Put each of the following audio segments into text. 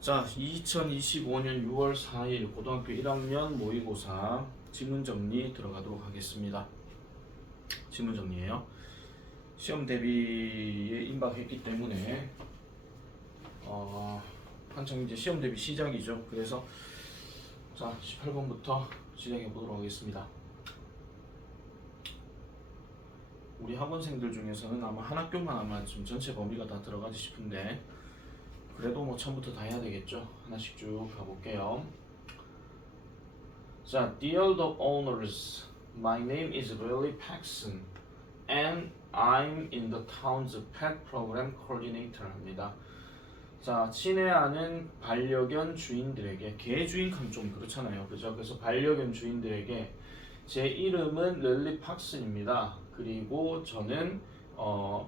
자, 2025년 6월 4일 고등학교 1학년 모의고사 지문 정리 들어가도록 하겠습니다. 지문 정리예요. 시험 대비에 임박했기 때문에 한창 이제 시험 대비 시작이죠. 그래서 자, 18번부터 진행해 보도록 하겠습니다. 우리 학원생들 중에서는 아마 한 학교만 아마 좀 전체 범위가 다 들어가지 싶은데 그래도 뭐 처음부터 다 해야 되겠죠. 하나씩 쭉 가볼게요. 자, Dear the owners, my name is Lily Paxson and I'm in the town's pet program coordinator 합니다. 자, 친애하는 반려견 주인들에게, 개 주인 하면 좀 그렇잖아요. 그죠? 그래서 반려견 주인들에게 제 이름은 릴리 팍슨입니다. 그리고 저는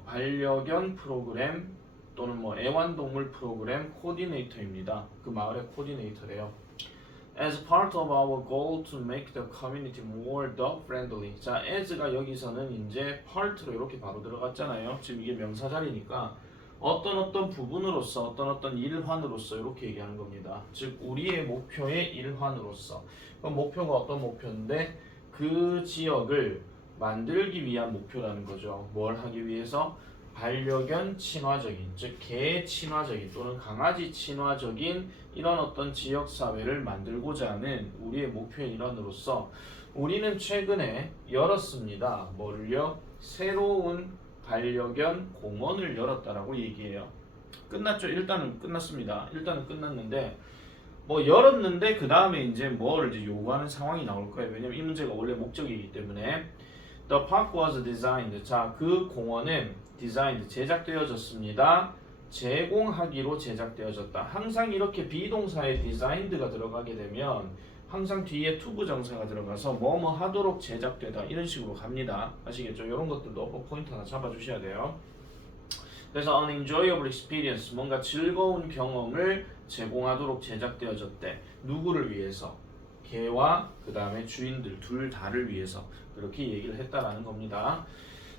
반려견 프로그램 또는 뭐 애완동물 프로그램 코디네이터입니다. 그 마을의 코디네이터래요. As part of our goal to make the community more dog friendly. 자, as가 여기서는 이제 part로 이렇게 바로 들어갔잖아요. 지금 이게 명사 자리니까 어떤 부분으로서 어떤 일환으로서 이렇게 얘기하는 겁니다. 즉 우리의 목표의 일환으로서. 그럼 목표가 어떤 목표인데 그 지역을 만들기 위한 목표라는 거죠. 뭘 하기 위해서? 반려견 친화적인, 즉 개 친화적인 또는 강아지 친화적인 이런 어떤 지역 사회를 만들고자 하는 우리의 목표의 일환으로서 우리는 최근에 열었습니다. 뭐를요? 새로운 반려견 공원을 열었다라고 얘기해요. 끝났죠? 일단은 끝났습니다. 일단은 끝났는데 뭐 열었는데 그 다음에 이제 뭐를 이제 요구하는 상황이 나올 거예요. 왜냐면 이 문제가 원래 목적이기 때문에. The park was designed. 자, 그 공원은 designed 제작되어졌습니다. 제공하기로 제작되어졌다. 항상 이렇게 비동사에 designed가 들어가게 되면 항상 뒤에 투부정사가 들어가서 뭐뭐 하도록 제작되다 이런 식으로 갑니다. 아시겠죠? 이런 것들도 포인트 하나 잡아주셔야 돼요. 그래서 an enjoyable experience, 뭔가 즐거운 경험을 제공하도록 제작되어졌대. 누구를 위해서? 개와 그 다음에 주인들 둘 다를 위해서 그렇게 얘기를 했다라는 겁니다.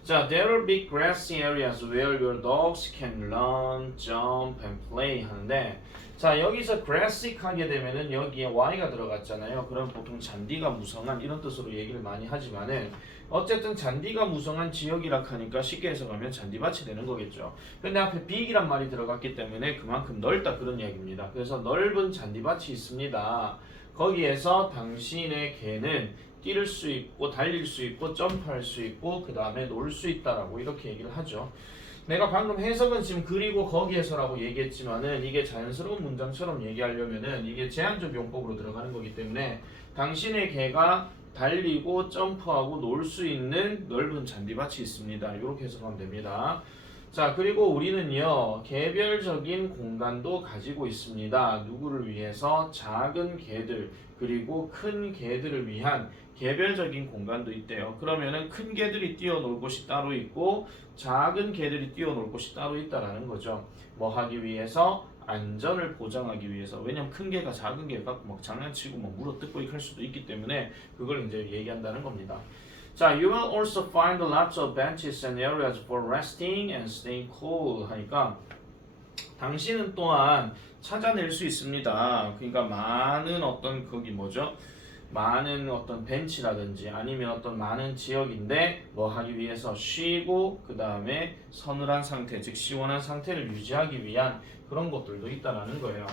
자, there are big grassy areas where your dogs can run, jump, and play 하는데 자, 여기서 grassy 하게 되면은 여기에 y가 들어갔잖아요. 그럼 보통 잔디가 무성한 이런 뜻으로 얘기를 많이 하지만은 어쨌든 잔디가 무성한 지역이라 하니까 쉽게 해석하면 잔디밭이 되는 거겠죠. 근데 앞에 big이란 말이 들어갔기 때문에 그만큼 넓다 그런 이야기입니다. 그래서 넓은 잔디밭이 있습니다. 거기에서 당신의 개는 뛸 수 있고 달릴 수 있고 점프할 수 있고 그 다음에 놀 수 있다라고 이렇게 얘기를 하죠. 내가 방금 해석은 지금 그리고 거기에서라고 얘기했지만은 이게 자연스러운 문장처럼 얘기하려면은 이게 제한적 용법으로 들어가는 거기 때문에 당신의 개가 달리고 점프하고 놀 수 있는 넓은 잔디밭이 있습니다. 이렇게 해석하면 됩니다. 자, 그리고 우리는요 개별적인 공간도 가지고 있습니다. 누구를 위해서? 작은 개들 그리고 큰 개들을 위한 개별적인 공간도 있대요. 그러면은 큰 개들이 뛰어놀 곳이 따로 있고 작은 개들이 뛰어놀 곳이 따로 있다라는 거죠. 뭐 하기 위해서? 안전을 보장하기 위해서. 왜냐면 큰 개가 작은 개 갖고 막 장난치고 막 물어뜯고 할 수도 있기 때문에 그걸 이제 얘기한다는 겁니다. 자, you will also find lots of benches and areas for resting and staying cool 하니까 당신은 또한 찾아낼 수 있습니다. 그러니까 많은 어떤 거기 뭐죠? 많은 어떤 벤치라든지 아니면 어떤 많은 지역인데 뭐 하기 위해서 쉬고 그 다음에 서늘한 상태 즉 시원한 상태를 유지하기 위한 그런 것들도 있다라는 거예요.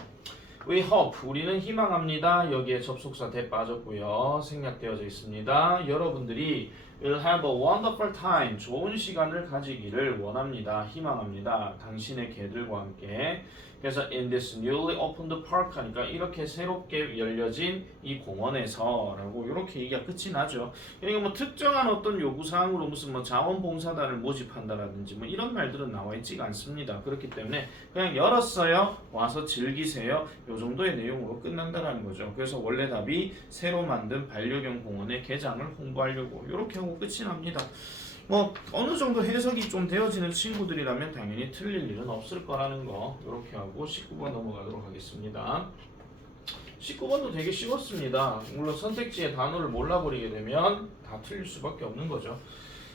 We hope 우리는 희망합니다. 여기에 접속사 대 빠졌고요. 생략되어져 있습니다. 여러분들이 will have a wonderful time 좋은 시간을 가지기를 원합니다. 희망합니다. 당신의 개들과 함께. 그래서 in this newly opened park 하니까 이렇게 새롭게 열려진 이 공원에서 라고 이렇게 얘기가 끝이 나죠. 그러니까 뭐 특정한 어떤 요구사항으로 무슨 뭐 자원봉사단을 모집한다라든지 뭐 이런 말들은 나와 있지가 않습니다. 그렇기 때문에 그냥 열었어요. 와서 즐기세요. 요 정도의 내용으로 끝난다라는 거죠. 그래서 원래 답이 새로 만든 반려견 공원의 개장을 홍보하려고 이렇게 하고 끝이 납니다. 뭐 어느 정도 해석이 좀 되어지는 친구들이라면 당연히 틀릴 일은 없을 거라는 거 이렇게 하고 19번 넘어가도록 하겠습니다. 19번도 되게 쉬웠습니다. 물론 선택지의 단어를 몰라버리게 되면 다 틀릴 수밖에 없는 거죠.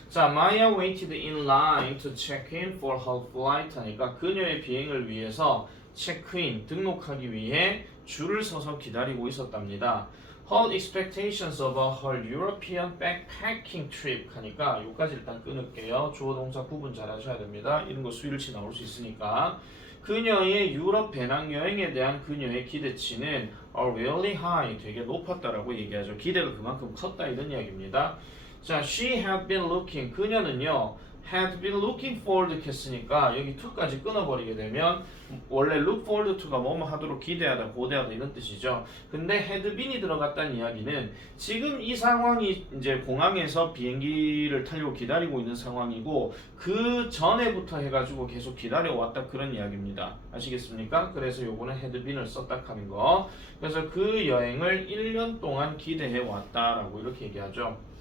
자, Maya waited in line to check in for her flight 하니까 그녀의 비행을 위해서 체크인 등록하기 위해 줄을 서서 기다리고 있었답니다. Her expectations of her European backpacking trip 하니까 여기까지 일단 끊을게요. 주어 동사 구분 잘 하셔야 됩니다. 이런 거 수일치 나올 수 있으니까. 그녀의 유럽 배낭 여행에 대한 그녀의 기대치는 are really high, 되게 높았다라고 얘기하죠. 기대가 그만큼 컸다 이런 이야기입니다. 자, she had been looking, 그녀는요 had been looking forward 했으니까 여기 to까지 끊어버리게 되면 원래 look forward to가 뭐뭐 하도록 기대하다 고대하다 이런 뜻이죠. 근데 had been이 들어갔다는 이야기는 지금 이 상황이 이제 공항에서 비행기를 타려고 기다리고 있는 상황이고 그 전에부터 해가지고 계속 기다려왔다 그런 이야기입니다. 아시겠습니까? 그래서 요거는 had been을 썼다 하는 거. 그래서 그 여행을 1년 동안 기대해 왔다라고 이렇게 얘기하죠.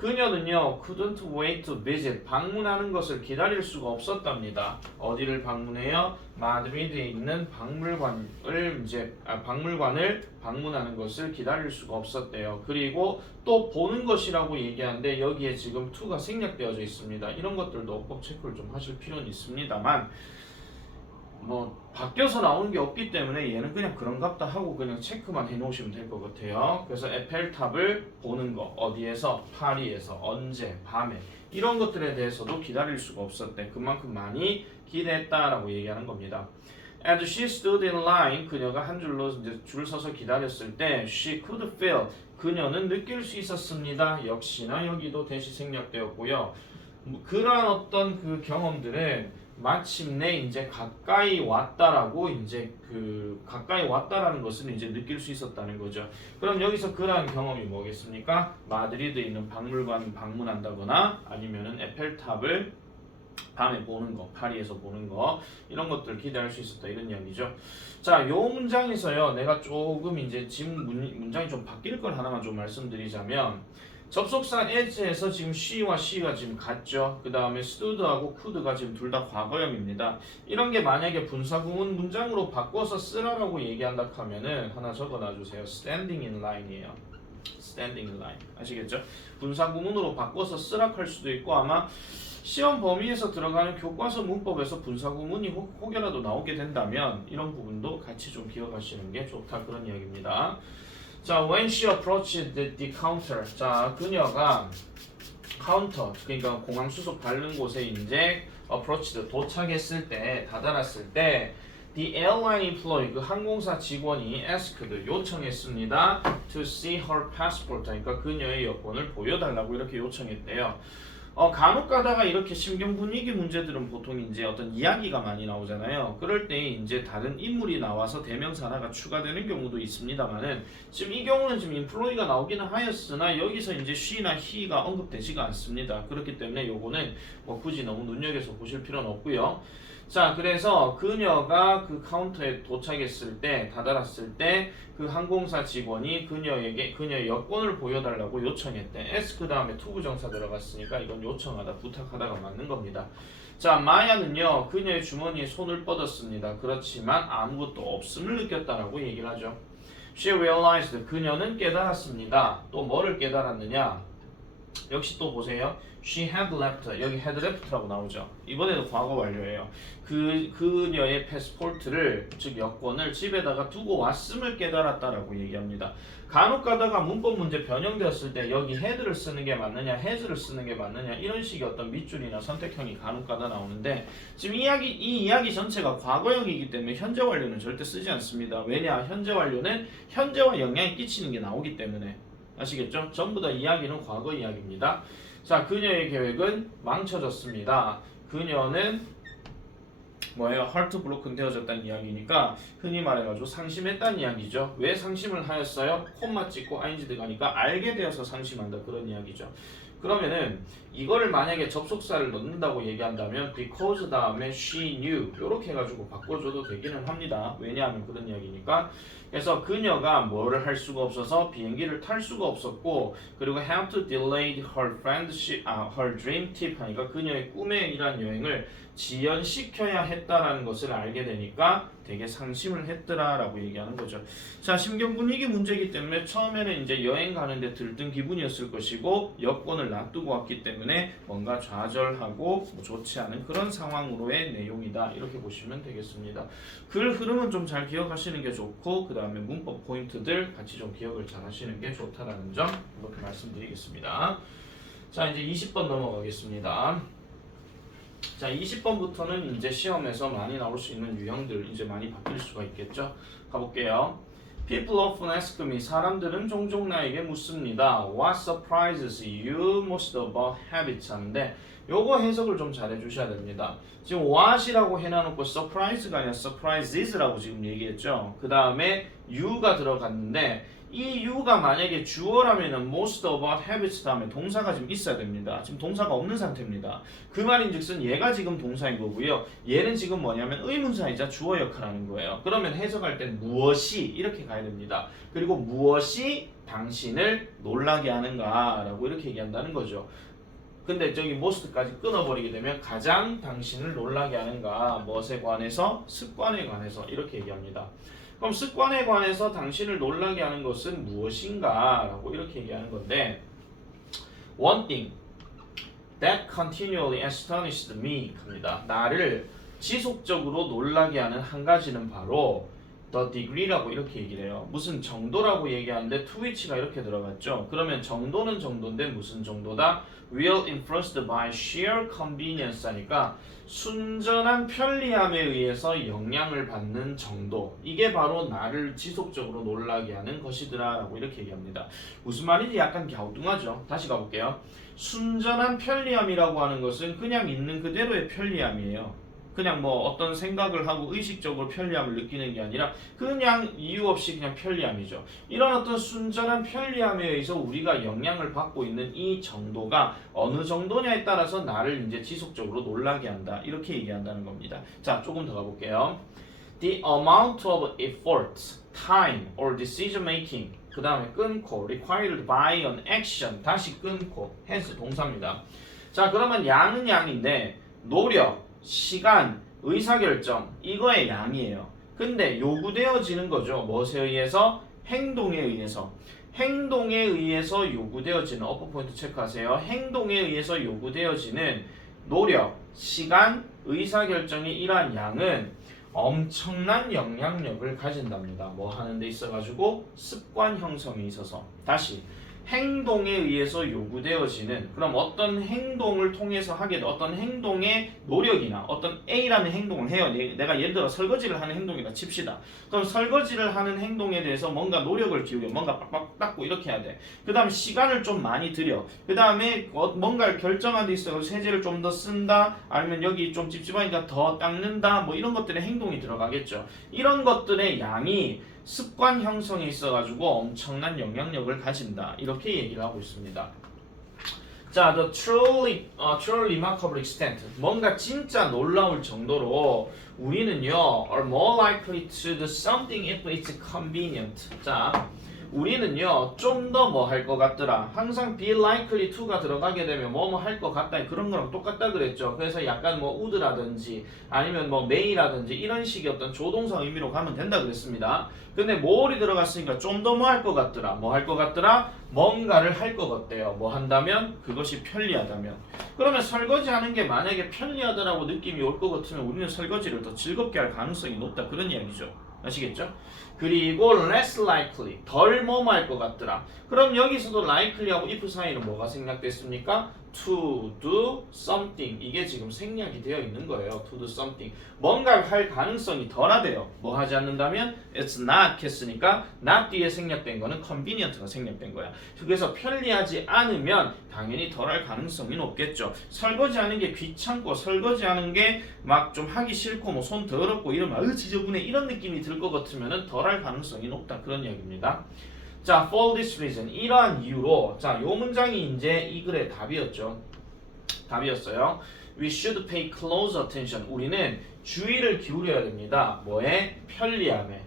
그녀는요 couldn't wait to visit, 방문하는 것을 기다릴 수가 없었답니다. 어디를 방문해요? 마드리드에 있는 박물관을 방문하는 것을 기다릴 수가 없었대요. 그리고 또 보는 것이라고 얘기하는데 여기에 지금 to가 생략되어져 있습니다. 이런 것들도 어법 체크를 좀 하실 필요는 있습니다만 뭐 바뀌어서 나오는 게 없기 때문에 얘는 그냥 그런갑다 하고 그냥 체크만 해놓으시면 될 것 같아요. 그래서 에펠탑을 보는 거 어디에서? 파리에서 언제? 밤에 이런 것들에 대해서도 기다릴 수가 없었대. 그만큼 많이 기대했다라고 얘기하는 겁니다. And she stood in line, 그녀가 한 줄로 이제 줄 서서 기다렸을 때 she could feel, 그녀는 느낄 수 있었습니다. 역시나 여기도 대시 생략되었고요. 그러한 어떤 그 경험들은 마침내 이제 가까이 왔다라고 이제 그 가까이 왔다라는 것을 이제 느낄 수 있었다는 거죠. 그럼 여기서 그러한 경험이 뭐겠습니까? 마드리드에 있는 박물관 방문한다거나 아니면은 에펠탑을 밤에 보는 거, 파리에서 보는 거 이런 것들 기대할 수 있었다 이런 이야기죠. 자, 요 문장에서요 내가 조금 이제 지금 문장이 좀 바뀔 걸 하나만 좀 말씀드리자면 접속사 as에서 지금 she와 she가 지금 같죠. 그 다음에 stood하고 could가 지금 둘 다 과거형입니다. 이런 게 만약에 분사구문 문장으로 바꿔서 쓰라라고 얘기한다 하면은 하나 적어놔주세요. standing in line이에요. standing in line. 아시겠죠? 분사구문으로 바꿔서 쓰라 할 수도 있고 아마 시험 범위에서 들어가는 교과서 문법에서 분사구문이 혹여라도 나오게 된다면 이런 부분도 같이 좀 기억하시는 게 좋다 그런 이야기입니다. 자, when she approached the counter. 자, 그녀가 카운터, 그러니까 공항 수속 밟는 곳에 이제 approached, 도착했을 때, 다다랐을 때 the airline employee, 그 항공사 직원이 asked, 요청했습니다. to see her passport, 그러니까 그녀의 여권을 보여달라고 이렇게 요청했대요. 간혹 가다가 이렇게 심경 분위기 문제들은 보통 이제 어떤 이야기가 많이 나오잖아요. 그럴 때 이제 다른 인물이 나와서 대명사 하나가 추가되는 경우도 있습니다만은 지금 이 경우는 지금 인플로이가 나오기는 하였으나 여기서 이제 she나 he가 언급되지가 않습니다. 그렇기 때문에 요거는 뭐 굳이 너무 눈여겨서 보실 필요는 없고요. 자, 그래서 그녀가 그 카운터에 도착했을 때, 다다랐을 때 그 항공사 직원이 그녀에게 그녀의 여권을 보여달라고 요청했대. S 그 다음에 to 부정사 들어갔으니까 이건 요청하다, 부탁하다가 맞는 겁니다. 자, 마야는요 그녀의 주머니에 손을 뻗었습니다. 그렇지만 아무것도 없음을 느꼈다라고 얘기를 하죠. She realized, 그녀는 깨달았습니다. 또 뭐를 깨달았느냐? 역시 또 보세요. She had left, 여기 had left라고 나오죠. 이번에도 과거 완료예요. 그녀의 패스포트를, 즉 여권을 집에다가 두고 왔음을 깨달았다라고 얘기합니다. 간혹 가다가 문법 문제 변형되었을 때 여기 had를 쓰는 게 맞느냐, has를 쓰는 게 맞느냐 이런 식의 어떤 밑줄이나 선택형이 간혹 가다 나오는데 지금 이 이야기 전체가 과거형이기 때문에 현재 완료는 절대 쓰지 않습니다. 왜냐? 현재 완료는 현재와 영향이 끼치는 게 나오기 때문에. 아시겠죠? 전부 다 이야기는 과거 이야기입니다. 자, 그녀의 계획은 망쳐졌습니다. 그녀는 뭐예요? 하트 브로큰 되어졌다는 이야기니까 흔히 말해가지고 상심했다는 이야기죠. 왜 상심을 하였어요? 콤마 찍고 ing 들어가니까 알게 되어서 상심한다 그런 이야기죠. 그러면은 이거를 만약에 접속사를 넣는다고 얘기한다면 because 다음에 she knew 이렇게 해가지고 바꿔줘도 되기는 합니다. 왜냐하면 그런 이야기니까. 그래서 그녀가 뭐를 할 수가 없어서 비행기를 탈 수가 없었고 그리고 have to delay her friendship, her dream trip 하니까 그녀의 꿈에 일한 여행을 지연시켜야 했다라는 것을 알게 되니까 되게 상심을 했더라라고 얘기하는 거죠. 자, 심경 분위기 문제이기 때문에 처음에는 이제 여행 가는데 들뜬 기분이었을 것이고 여권을 놔두고 왔기 때문에 뭔가 좌절하고 좋지 않은 그런 상황으로의 내용이다. 이렇게 보시면 되겠습니다. 글 흐름은 좀 잘 기억하시는 게 좋고 그 다음에 문법 포인트들 같이 좀 기억을 잘 하시는 게 좋다라는 점 이렇게 말씀드리겠습니다. 자, 이제 20번 넘어가겠습니다. 자, 20번부터는 이제 시험에서 많이 나올 수 있는 유형들 이제 많이 바뀔 수가 있겠죠. 가볼게요. People often ask me. 사람들은 종종 나에게 묻습니다. What surprises you most about habits? 하는데 요거 해석을 좀 잘 해주셔야 됩니다. 지금 what이라고 해놔놓고 surprise가 아니라 surprises라고 지금 얘기했죠. 그 다음에 you가 들어갔는데 이 you가 만약에 주어라면은 most about habits 다음에 동사가 지금 있어야 됩니다. 지금 동사가 없는 상태입니다. 그 말인즉슨 얘가 지금 동사인 거고요. 얘는 지금 뭐냐면 의문사이자 주어 역할하는 거예요. 그러면 해석할 땐 무엇이 이렇게 가야 됩니다. 그리고 무엇이 당신을 놀라게 하는가라고 이렇게 얘기한다는 거죠. 근데 저기 most까지 끊어버리게 되면 가장 당신을 놀라게 하는가 무엇에 관해서 습관에 관해서 이렇게 얘기합니다. 그럼 습관에 관해서 당신을 놀라게 하는 것은 무엇인가 라고 이렇게 얘기하는 건데 One thing that continually astonished me 합니다. 나를 지속적으로 놀라게 하는 한 가지는 바로 the degree라고 이렇게 얘기를 해요. 무슨 정도라고 얘기하는데 to which가 이렇게 들어갔죠. 그러면 정도는 정도인데 무슨 정도다? Will influenced by sheer convenience 하니까 순전한 편리함에 의해서 영향을 받는 정도. 이게 바로 나를 지속적으로 놀라게 하는 것이더라 라고 이렇게 얘기합니다. 무슨 말인지 약간 갸우뚱하죠. 다시 가볼게요. 순전한 편리함이라고 하는 것은 그냥 있는 그대로의 편리함이에요. 그냥 뭐 어떤 생각을 하고 의식적으로 편리함을 느끼는 게 아니라 그냥 이유 없이 그냥 편리함이죠. 이런 어떤 순전한 편리함에 의해서 우리가 영향을 받고 있는 이 정도가 어느 정도냐에 따라서 나를 이제 지속적으로 놀라게 한다. 이렇게 얘기한다는 겁니다. 자, 조금 더 가볼게요. The amount of effort, time, or decision making. 그 다음에 끊고 required by an action. 다시 끊고 hence 동사입니다. 자, 그러면 양은 양인데 노력, 시간, 의사결정 이거의 양이에요. 근데 요구되어지는 거죠. 무엇에 의해서? 행동에 의해서. 행동에 의해서 요구되어지는 어퍼 포인트 체크하세요. 행동에 의해서 요구되어지는 노력, 시간, 의사결정의 이러한 양은 엄청난 영향력을 가진답니다. 뭐 하는 데 있어가지고 습관 형성에 있어서. 다시 행동에 의해서 요구되어지는 그럼 어떤 행동을 통해서 하게 돼 어떤 행동의 노력이나 어떤 A라는 행동을 해요. 내가 예를 들어 설거지를 하는 행동이라 칩시다. 그럼 설거지를 하는 행동에 대해서 뭔가 노력을 기울여 뭔가 빡빡 닦고 이렇게 해야 돼. 그 다음에 시간을 좀 많이 들여. 그 다음에 뭔가를 결정한 데 있어서 세제를 좀 더 쓴다 아니면 여기 좀 찝찝하니까 더 닦는다 뭐 이런 것들의 행동이 들어가겠죠. 이런 것들의 양이 습관 형성에 있어가지고 엄청난 영향력을 가진다. 이렇게 얘기를 하고 있습니다. 자, the truly remarkable extent. 뭔가 진짜 놀라울 정도로 우리는요, are more likely to do something if it's convenient. 자, 우리는요, 좀 더 뭐 할 것 같더라. 항상 be likely to가 들어가게 되면 뭐 할 것 같다. 그런 거랑 똑같다 그랬죠. 그래서 약간 뭐 would라든지 아니면 뭐 may라든지 이런 식의 어떤 조동사 의미로 가면 된다 그랬습니다. 근데 more이 들어갔으니까 좀 더 뭐 할 것 같더라. 뭐 할 것 같더라? 뭔가를 할 것 같대요. 뭐 한다면? 그것이 편리하다면. 그러면 설거지하는 게 만약에 편리하다라고 느낌이 올 것 같으면 우리는 설거지를 더 즐겁게 할 가능성이 높다. 그런 이야기죠. 아시겠죠? 그리고 less likely, 덜 뭐뭐 할 것 같더라. 그럼 여기서도 likely하고 if 사이는 뭐가 생략됐습니까? to do something. 이게 지금 생략이 되어 있는 거예요. to do something. 뭔가를 할 가능성이 덜하대요. 뭐 하지 않는다면 it's not 했으니까 not 뒤에 생략된 거는 convenient가 생략된 거야. 그래서 편리하지 않으면 당연히 덜 할 가능성이 높겠죠. 설거지하는 게 귀찮고 설거지하는 게 막 좀 하기 싫고 뭐 손 더럽고 이러면 지저분해 이런 느낌이 들 것 같으면 덜 할 가능성이 높다. 그런 이야기입니다. 자, for this reason. 이러한 이유로 자, 요 문장이 이제 이 글의 답이었죠. 답이었어요. We should pay close attention. 우리는 주의를 기울여야 됩니다. 뭐에? 편리함에.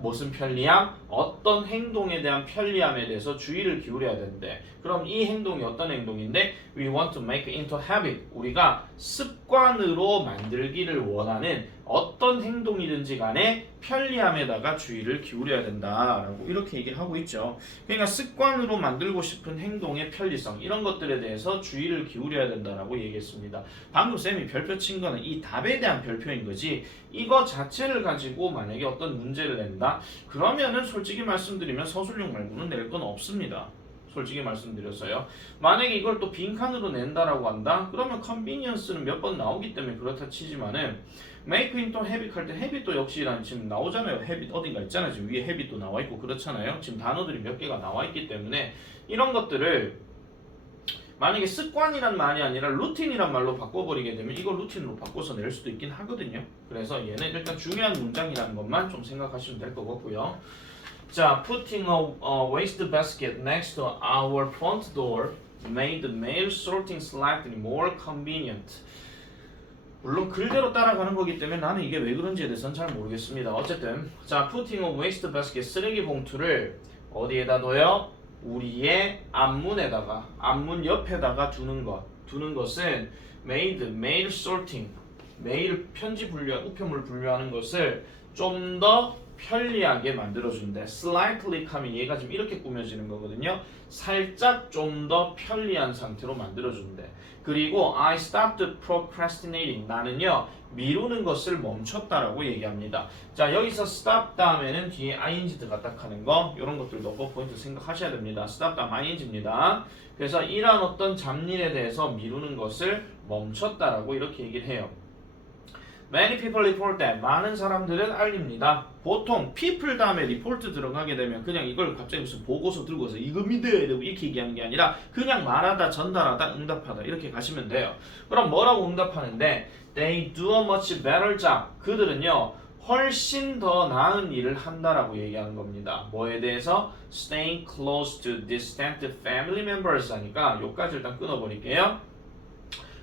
무슨 편리함? 어떤 행동에 대한 편리함에 대해서 주의를 기울여야 되는데 그럼 이 행동이 어떤 행동인데 we want to make it into habit 우리가 습관으로 만들기를 원하는 어떤 행동이든지 간에 편리함에다가 주의를 기울여야 된다라고 이렇게 얘기를 하고 있죠. 그러니까 습관으로 만들고 싶은 행동의 편리성 이런 것들에 대해서 주의를 기울여야 된다라고 얘기했습니다. 방금 쌤이 별표 친 거는 이 답에 대한 별표인 거지 이거 자체를 가지고 만약에 어떤 문제를 낸다? 그러면은 솔직히 말씀드리면 서술형 말고는 낼 건 없습니다. 솔직히 말씀드렸어요. 만약에 이걸 또 빈칸으로 낸다라고 한다? 그러면 컨비니언스는 몇 번 나오기 때문에 그렇다 치지만은 make into habit 할 때 habit도 역시 지금 나오잖아요. habit 어딘가 있잖아요. 지금 위에 habit도 나와 있고 그렇잖아요. 지금 단어들이 몇 개가 나와 있기 때문에 이런 것들을 만약에 습관이란 말이 아니라 루틴이란 말로 바꿔버리게 되면 이걸 루틴으로 바꿔서 낼 수도 있긴 하거든요. 그래서 얘는 일단 중요한 문장이라는 것만 좀 생각하시면 될 것 같고요. 자, putting a waste basket next to our front door made the mail sorting slightly more convenient. 물론 글대로 따라가는 거기 때문에 나는 이게 왜 그런지에 대해서는 잘 모르겠습니다. 어쨌든 자, putting a waste basket 쓰레기 봉투를 어디에다 둬요? 우리의 앞문에다가 앞문 옆에다가 두는 것은 made mail sorting 메일 편지 분류와 우편물 분류하는 것을 좀 더 편리하게 만들어준대. slightly 하면 얘가 지금 이렇게 꾸며지는 거거든요. 살짝 좀 더 편리한 상태로 만들어준대. 그리고 I stopped procrastinating. 나는요 미루는 것을 멈췄다라고 얘기합니다. 자 여기서 stop 다음에는 뒤에 ing 들어갔다 하는 거 이런 것들도 꼭 포인트 생각하셔야 됩니다. stop 다음 ing입니다. 그래서 이러한 어떤 잡일에 대해서 미루는 것을 멈췄다라고 이렇게 얘기를 해요. Many people report that. 많은 사람들은 알립니다. 보통 people 다음에 report 들어가게 되면 그냥 이걸 갑자기 무슨 보고서 들고서 이겁니다 이렇게 얘기하는 게 아니라 그냥 말하다, 전달하다, 응답하다 이렇게 가시면 돼요. 그럼 뭐라고 응답하는데 They do a much better job. 그들은요 훨씬 더 나은 일을 한다라고 얘기하는 겁니다. 뭐에 대해서? Staying close to distant family members 하니까 요까지 일단 끊어버릴게요.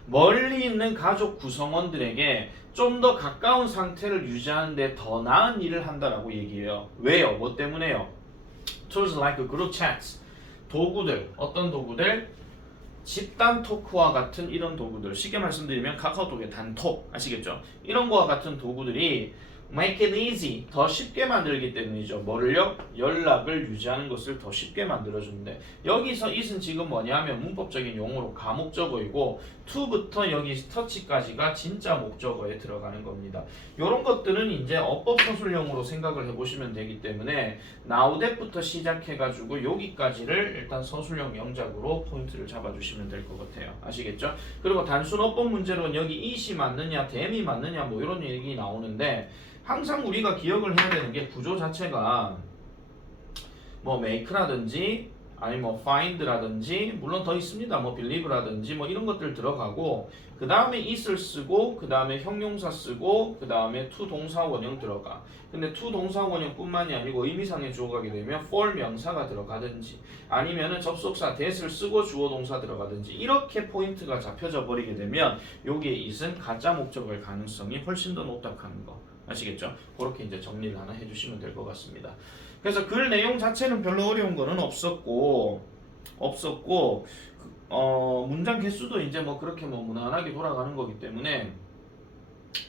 멀리 있는 가족 구성원들에게 좀 더 가까운 상태를 유지하는데 더 나은 일을 한다라고 얘기해요. 왜요? 뭐 때문에요? Tools like group chats. 도구들, 어떤 도구들? 집단 토크와 같은 이런 도구들. 쉽게 말씀드리면 카카오톡의 단톡 아시겠죠? 이런 거와 같은 도구들이 make it easy, 더 쉽게 만들기 때문이죠. 뭐를요? 연락을 유지하는 것을 더 쉽게 만들어주는데 여기서 it은 지금 뭐냐면 문법적인 용어로 가목적어이고 to부터 여기 touch까지가 진짜 목적어에 들어가는 겁니다. 이런 것들은 이제 어법 서술형으로 생각을 해보시면 되기 때문에 now that부터 시작해가지고 여기까지를 일단 서술형 명작으로 포인트를 잡아주시면 될 것 같아요. 아시겠죠? 그리고 단순 어법 문제로는 여기 it이 맞느냐 tham이 맞느냐 뭐 이런 얘기 나오는데 항상 우리가 기억을 해야 되는 게 구조 자체가 뭐 make라든지 아니 뭐 find라든지 물론 더 있습니다. 뭐 believe라든지 뭐 이런 것들 들어가고 그 다음에 it을 쓰고 그 다음에 형용사 쓰고 그 다음에 to 동사 원형 들어가. 근데 to 동사 원형 뿐만이 아니고 의미상의 주어가 게 되면 for 명사가 들어가든지 아니면은 접속사 that을 쓰고 주어 동사 들어가든지 이렇게 포인트가 잡혀져 버리게 되면 여기에 it은 가짜 목적어일 가능성이 훨씬 더 높다는 거. 아시겠죠? 그렇게 이제 정리를 하나 해주시면 될 것 같습니다. 그래서 글 내용 자체는 별로 어려운 거는 없었고 문장 개수도 이제 뭐 그렇게 뭐 무난하게 돌아가는 거기 때문에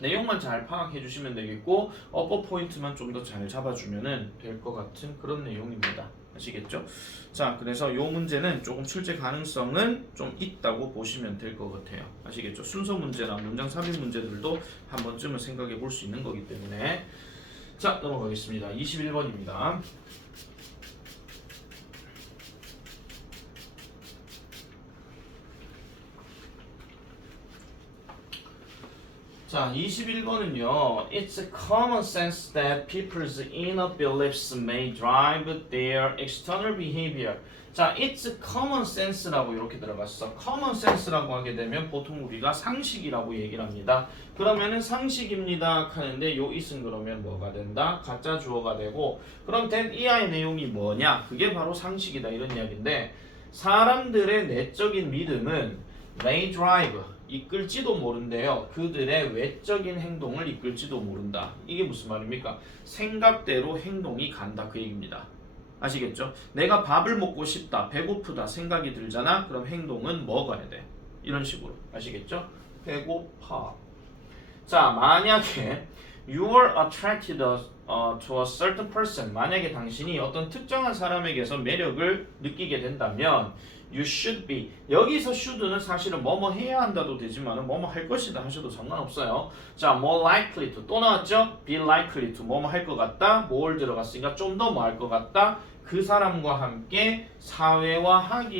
내용만 잘 파악해 주시면 되겠고 어법 포인트만 좀 더 잘 잡아주면은 될 것 같은 그런 내용입니다. 아시겠죠? 자, 그래서 이 문제는 조금 출제 가능성은 좀 있다고 보시면 될 것 같아요. 아시겠죠? 순서 문제나 문장 삽입 문제들도 한 번쯤은 생각해 볼 수 있는 거기 때문에 자, 넘어가겠습니다. 21번입니다. 자, 21번은요. It's a common sense that people's inner beliefs may drive their external behavior. 자, it's common sense라고 이렇게 들어갔어. common sense라고 하게 되면 보통 우리가 상식이라고 얘기를 합니다. 그러면은 상식입니다 하는데 요 it은 그러면 뭐가 된다? 가짜 주어가 되고 그럼 that 이하의 내용이 뭐냐? 그게 바로 상식이다 이런 이야기인데 사람들의 내적인 믿음은 They drive. 이끌지도 모른대요. 그들의 외적인 행동을 이끌지도 모른다. 이게 무슨 말입니까? 생각대로 행동이 간다 그 얘기입니다. 아시겠죠? 내가 밥을 먹고 싶다, 배고프다 생각이 들잖아. 그럼 행동은 먹어야 돼. 이런 식으로. 아시겠죠? 배고파. 자, 만약에 you are attracted to a certain person. 만약에 당신이 어떤 특정한 사람에게서 매력을 느끼게 된다면 you should be. 여기서 should는 사실은 뭐뭐 해야 한다도 되지만 뭐뭐 할 것이다 하셔도 상관없어요. 자, more likely to 또 나왔죠? be likely to 뭐뭐 할 것 같다. more 들어갔으니까 좀 더 뭐 할 것 같다. 그 사람과 함께 사회화하고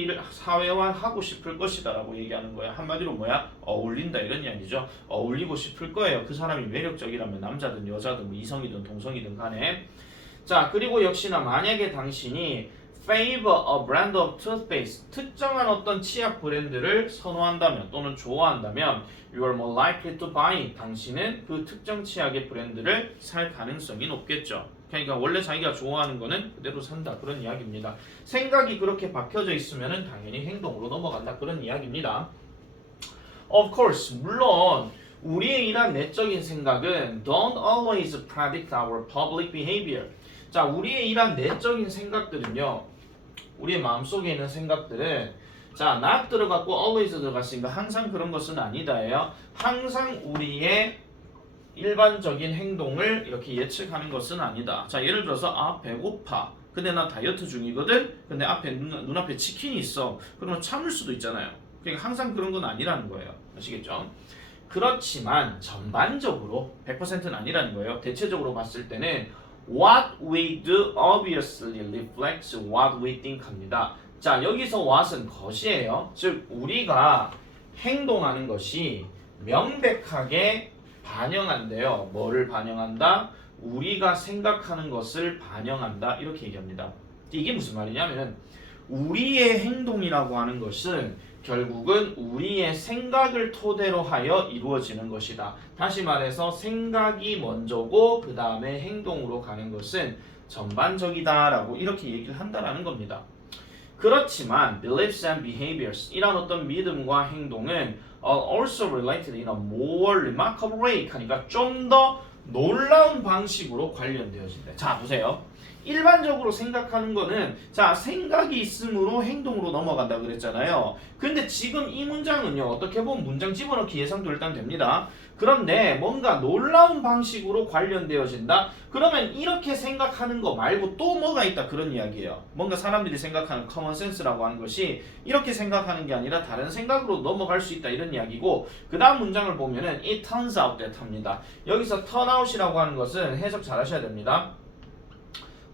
싶을 것이다라고 얘기하는 거야. 한마디로 뭐야? 어울린다 이런 이야기죠. 어울리고 싶을 거예요. 그 사람이 매력적이라면 남자든 여자든 뭐 이성이든 동성이든 간에. 자, 그리고 역시나 만약에 당신이 favor a brand of toothpaste 특정한 어떤 치약 브랜드를 선호한다면 또는 좋아한다면 you are more likely to buy 당신은 그 특정 치약의 브랜드를 살 가능성이 높겠죠. 그러니까 원래 자기가 좋아하는 거는 그대로 산다 그런 이야기입니다. 생각이 그렇게 박혀져 있으면 당연히 행동으로 넘어간다 그런 이야기입니다. Of course 물론 우리의 이러한 내적인 생각은 don't always predict our public behavior. 자, 우리의 이러한 내적인 생각들은요. 우리의 마음속에 있는 생각들은 자, not 들어갔고 always 들어갔으니까 항상 그런 것은 아니다예요. 항상 우리의 일반적인 행동을 이렇게 예측하는 것은 아니다. 자, 예를 들어서 아, 배고파. 근데 나 다이어트 중이거든. 근데 앞에 눈앞에 치킨이 있어. 그러면 참을 수도 있잖아요. 그러니까 항상 그런 건 아니라는 거예요. 아시겠죠? 그렇지만 전반적으로 100%는 아니라는 거예요. 대체적으로 봤을 때는 what we do obviously reflects what we think 합니다. 자, 여기서 what은 것이에요. 즉 우리가 행동하는 것이 명백하게 반영한대요. 뭐를 반영한다? 우리가 생각하는 것을 반영한다. 이렇게 얘기합니다. 이게 무슨 말이냐면 우리의 행동이라고 하는 것은 결국은 우리의 생각을 토대로 하여 이루어지는 것이다. 다시 말해서 생각이 먼저고 그 다음에 행동으로 가는 것은 전반적이다라고 이렇게 얘기를 한다라는 겁니다. 그렇지만 beliefs and behaviors 이런 어떤 믿음과 행동은 are also related in a more remarkable way 하니까 좀 더 놀라운 방식으로 관련되어진다. 자, 보세요. 일반적으로 생각하는 거는 자, 생각이 있으므로 행동으로 넘어간다 그랬잖아요. 근데 지금 이 문장은요. 어떻게 보면 문장 집어넣기 예상도 일단 됩니다. 그런데 뭔가 놀라운 방식으로 관련되어진다? 그러면 이렇게 생각하는 거 말고 또 뭐가 있다 그런 이야기예요. 뭔가 사람들이 생각하는 커먼 센스라고 하는 것이 이렇게 생각하는 게 아니라 다른 생각으로 넘어갈 수 있다 이런 이야기고 그 다음 문장을 보면은 it turns out that 합니다. 여기서 turn out이라고 하는 것은 해석 잘 하셔야 됩니다.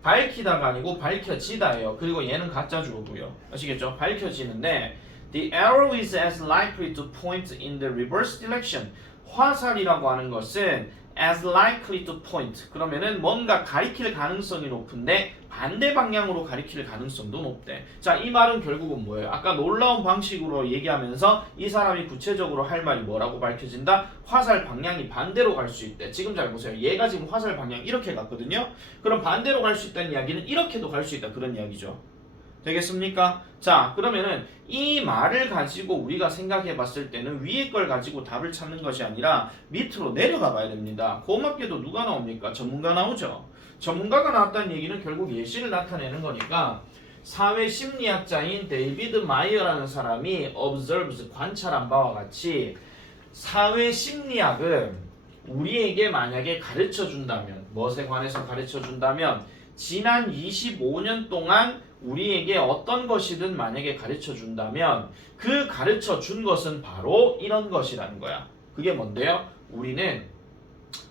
밝히다가 아니고 밝혀지다예요. 그리고 얘는 가짜 주어고요. 아시겠죠? 밝혀지는데 the arrow is as likely to point in the reverse direction. 화살이라고 하는 것은 as likely to point. 그러면은 뭔가 가리킬 가능성이 높은데 반대 방향으로 가리킬 가능성도 높대. 자, 이 말은 결국은 뭐예요? 아까 놀라운 방식으로 얘기하면서 이 사람이 구체적으로 할 말이 뭐라고 밝혀진다? 화살 방향이 반대로 갈 수 있대. 지금 잘 보세요. 얘가 지금 화살 방향 이렇게 갔거든요. 그럼 반대로 갈 수 있다는 이야기는 이렇게도 갈 수 있다. 그런 이야기죠. 되겠습니까? 자, 그러면은 이 말을 가지고 우리가 생각해 봤을 때는 위에 걸 가지고 답을 찾는 것이 아니라 밑으로 내려가 봐야 됩니다. 고맙게도 누가 나옵니까? 전문가 나오죠. 전문가가 나왔다는 얘기는 결국 예시를 나타내는 거니까 사회 심리학자인 데이비드 마이어라는 사람이 observes 관찰한 바와 같이 사회 심리학은 우리에게 만약에 가르쳐 준다면 무엇에 관해서 가르쳐 준다면 지난 25년 동안 우리에게 어떤 것이든 만약에 가르쳐 준다면 그 가르쳐 준 것은 바로 이런 것이라는 거야. 그게 뭔데요? 우리는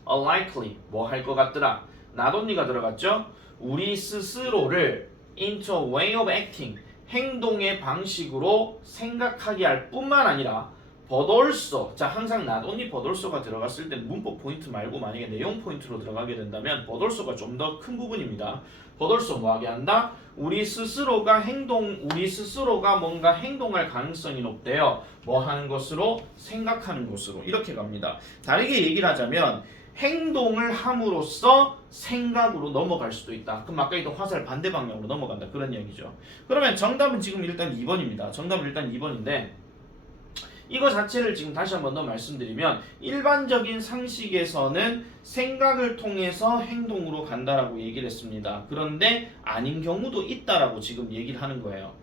likely 뭐 할 것 같더라. 나돈니가 들어갔죠? 우리 스스로를 into a way of acting 행동의 방식으로 생각하게 할 뿐만 아니라 but also 자 항상 not only but also가 들어갔을 때 문법 포인트 말고 만약에 내용 포인트로 들어가게 된다면 but also가 좀 더 큰 부분입니다. but also 뭐하게 한다? 우리 스스로가 뭔가 행동할 가능성이 높대요. 뭐 하는 것으로? 생각하는 것으로 이렇게 갑니다. 다르게 얘기를 하자면 행동을 함으로써 생각으로 넘어갈 수도 있다. 그럼 아까 있던 화살 반대 방향으로 넘어간다. 그런 얘기죠. 그러면 정답은 지금 일단 2번입니다. 정답은 일단 2번인데 이거 자체를 지금 다시 한 번 더 말씀드리면 일반적인 상식에서는 생각을 통해서 행동으로 간다라고 얘기를 했습니다. 그런데 아닌 경우도 있다라고 지금 얘기를 하는 거예요.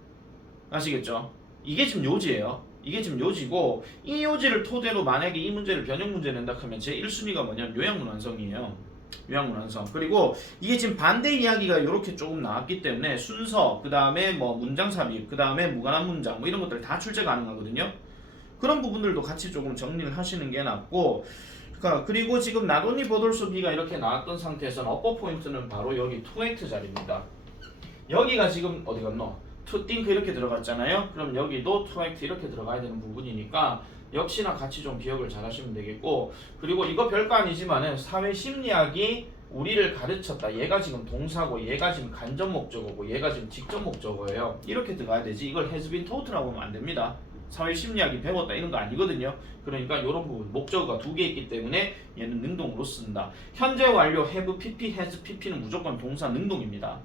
아시겠죠? 이게 지금 요지예요. 이게 지금 요지고 이 요지를 토대로 만약에 이 문제를 변형 문제 낸다 하면 제 1순위가 뭐냐면 요약문 완성이에요. 요약문 완성. 그리고 이게 지금 반대 이야기가 이렇게 조금 나왔기 때문에 순서, 그 다음에 뭐 문장 삽입, 그 다음에 무관한 문장 뭐 이런 것들 다 출제 가능하거든요. 그런 부분들도 같이 조금 정리를 하시는 게 낫고, 그리고 지금 not only but also B가 이렇게 나왔던 상태에서는 업버 포인트는 바로 여기 to act 자리입니다. 여기가 지금 어디 갔노? to think 이렇게 들어갔잖아요. 그럼 여기도 to act 이렇게 들어가야 되는 부분이니까 역시나 같이 좀 기억을 잘 하시면 되겠고, 그리고 이거 별거 아니지만은 사회심리학이 우리를 가르쳤다. 얘가 지금 동사고 얘가 지금 간접 목적어고 얘가 지금 직접 목적어예요. 이렇게 들어가야 되지 이걸 has been taught라고 하면 안 됩니다. 사회심리학이 배웠다 이런 거 아니거든요. 그러니까 이런 부분 목적어가 두 개 있기 때문에 얘는 능동으로 쓴다. 현재 완료 have pp, has pp는 무조건 동사 능동입니다.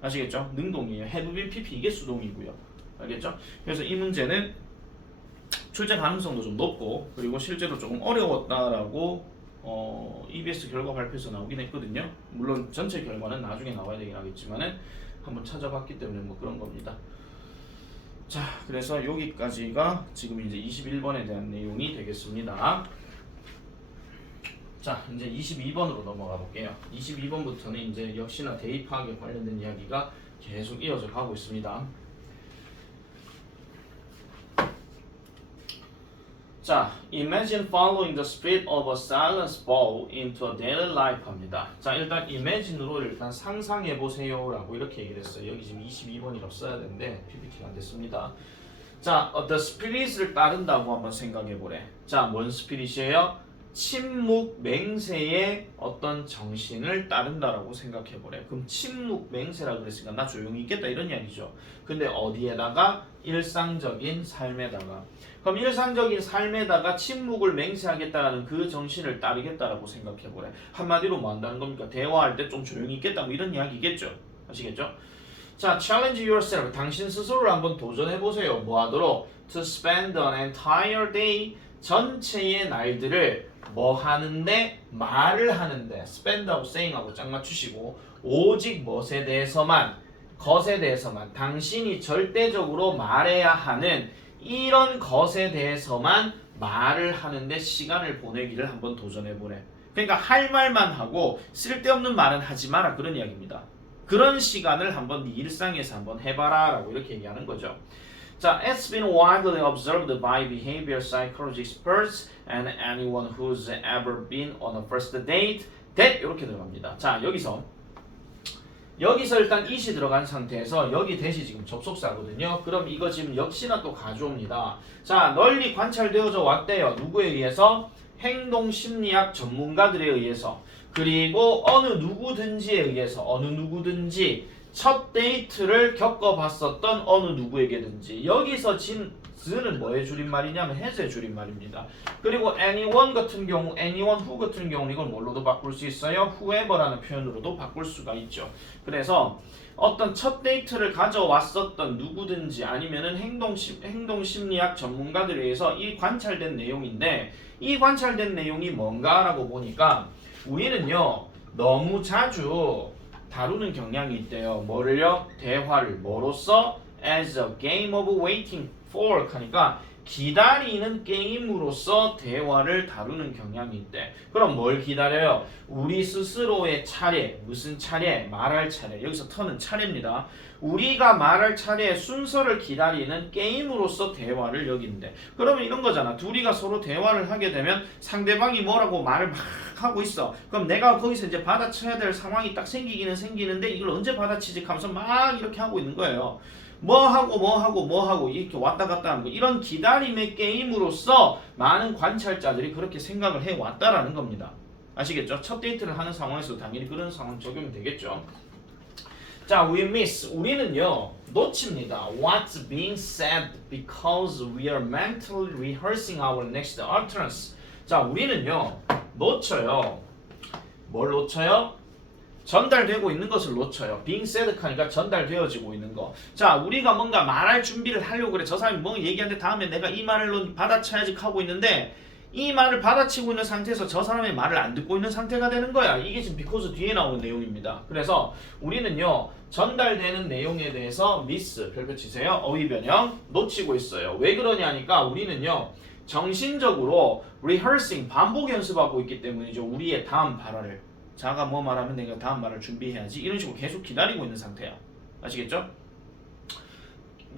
아시겠죠? 능동이에요. have been pp 이게 수동이고요. 알겠죠? 그래서 이 문제는 출제 가능성도 좀 높고 그리고 실제로 조금 어려웠다라고 EBS 결과 발표에서 나오긴 했거든요. 물론 전체 결과는 나중에 나와야 되긴 하겠지만은 한번 찾아봤기 때문에 뭐 그런 겁니다. 자, 그래서 여기까지가 지금 이제 21번에 대한 내용이 되겠습니다. 자, 이제 22번으로 넘어가 볼게요. 22번부터는 이제 역시나 대입학에 관련된 이야기가 계속 이어져 가고 있습니다. 자, imagine following the speed of a silence ball into a daily life 합니다. 자, 일단 imagine으로 일단 상상해 보세요 라고 이렇게 얘기를 했어요. 여기 지금 22번이라고 써야 되는데 PPT가 안 됐습니다. 자, the spirit을 따른다고 한번 생각해 보래. 자, 뭔 spirit이에요? 침묵 맹세의 어떤 정신을 따른다라고 생각해 보래. 그럼 침묵 맹세라 그랬으니까 나 조용히 있겠다 이런 이야기죠. 근데 어디에다가? 일상적인 삶에다가. 그럼 일상적인 삶에다가 침묵을 맹세하겠다라는 그 정신을 따르겠다라고 생각해 보래. 한마디로 뭐 한다는 겁니까? 대화할 때 좀 조용히 있겠다 뭐 이런 이야기겠죠. 아시겠죠? 자, challenge yourself. 당신 스스로를 한번 도전해 보세요. 뭐 하도록? To spend an entire day. 전체의 날들을 뭐 하는데? 말을 하는데. spend하고 saying하고 짝 맞추시고 오직 무엇에 대해서만? 것에 대해서만. 당신이 절대적으로 말해야 하는 이런 것에 대해서만 말을 하는데 시간을 보내기를 한번 도전해보래. 그러니까 할 말만 하고 쓸데없는 말은 하지 마라 그런 이야기입니다. 그런 시간을 한번 네 일상에서 한번 해봐라 라고 이렇게 얘기하는 거죠. 자, it's been widely observed by behavior psychology experts and anyone who's ever been on a first date that 이렇게 들어갑니다. 자, 여기서 일단 it이 들어간 상태에서 여기 대시 지금 접속사거든요. 그럼 이거 지금 역시나 또 가져옵니다. 자, 널리 관찰되어져 왔대요. 누구에 의해서? 행동심리학 전문가들에 의해서. 그리고 어느 누구든지에 의해서. 어느 누구든지 첫 데이트를 겪어봤었던 어느 누구에게든지. 여기서 z는 뭐의 줄임말이냐면 has의 줄임말입니다. 그리고 anyone 같은 경우, anyone who 같은 경우는 이걸 뭘로도 바꿀 수 있어요? whoever라는 표현으로도 바꿀 수가 있죠. 그래서 어떤 첫 데이트를 가져왔었던 누구든지 아니면은 행동심리학 전문가들에 의해서 이 관찰된 내용인데 이 관찰된 내용이 뭔가라고 보니까 우리는요 너무 자주 다루는 경향이 있대요. 뭐를요? 대화를 뭐로써? as a game of waiting for 하니까 기다리는 게임으로서 대화를 다루는 경향이 있대. 그럼 뭘 기다려요? 우리 스스로의 차례. 무슨 차례? 말할 차례. 여기서 턴은 차례입니다. 우리가 말할 차례의 순서를 기다리는 게임으로서 대화를 여긴대. 그러면 이런 거잖아. 둘이가 서로 대화를 하게 되면 상대방이 뭐라고 말을 막 하고 있어. 그럼 내가 거기서 이제 받아쳐야 될 상황이 딱 생기기는 생기는데 이걸 언제 받아치지 하면서 막 이렇게 하고 있는 거예요. 뭐 하고 이렇게 왔다 갔다 하는 거. 이런 기다림의 게임으로서 많은 관찰자들이 그렇게 생각을 해왔다라는 겁니다. 아시겠죠? 첫 데이트를 하는 상황에서 당연히 그런 상황 적용이 되겠죠. 자, we miss. 우리는요 놓칩니다. What's being said because we are mentally rehearsing our next utterance. 자, 우리는요 놓쳐요. 뭘 놓쳐요? 전달되고 있는 것을 놓쳐요. being said 하니까 전달되어지고 있는 거. 자, 우리가 뭔가 말할 준비를 하려고 그래. 저 사람이 뭐 얘기하는데 다음에 내가 이 말을 받아쳐야지 하고 있는데 이 말을 받아치고 있는 상태에서 저 사람의 말을 안 듣고 있는 상태가 되는 거야. 이게 지금 because 뒤에 나오는 내용입니다. 그래서 우리는요, 전달되는 내용에 대해서 miss, 별표 치세요. 어휘 변형 놓치고 있어요. 왜 그러냐니까 우리는요, 정신적으로 rehearsing, 반복 연습하고 있기 때문이죠. 우리의 다음 발언을. 자가 뭐 말하면 내가 다음 말을 준비해야지. 이런 식으로 계속 기다리고 있는 상태야. 아시겠죠?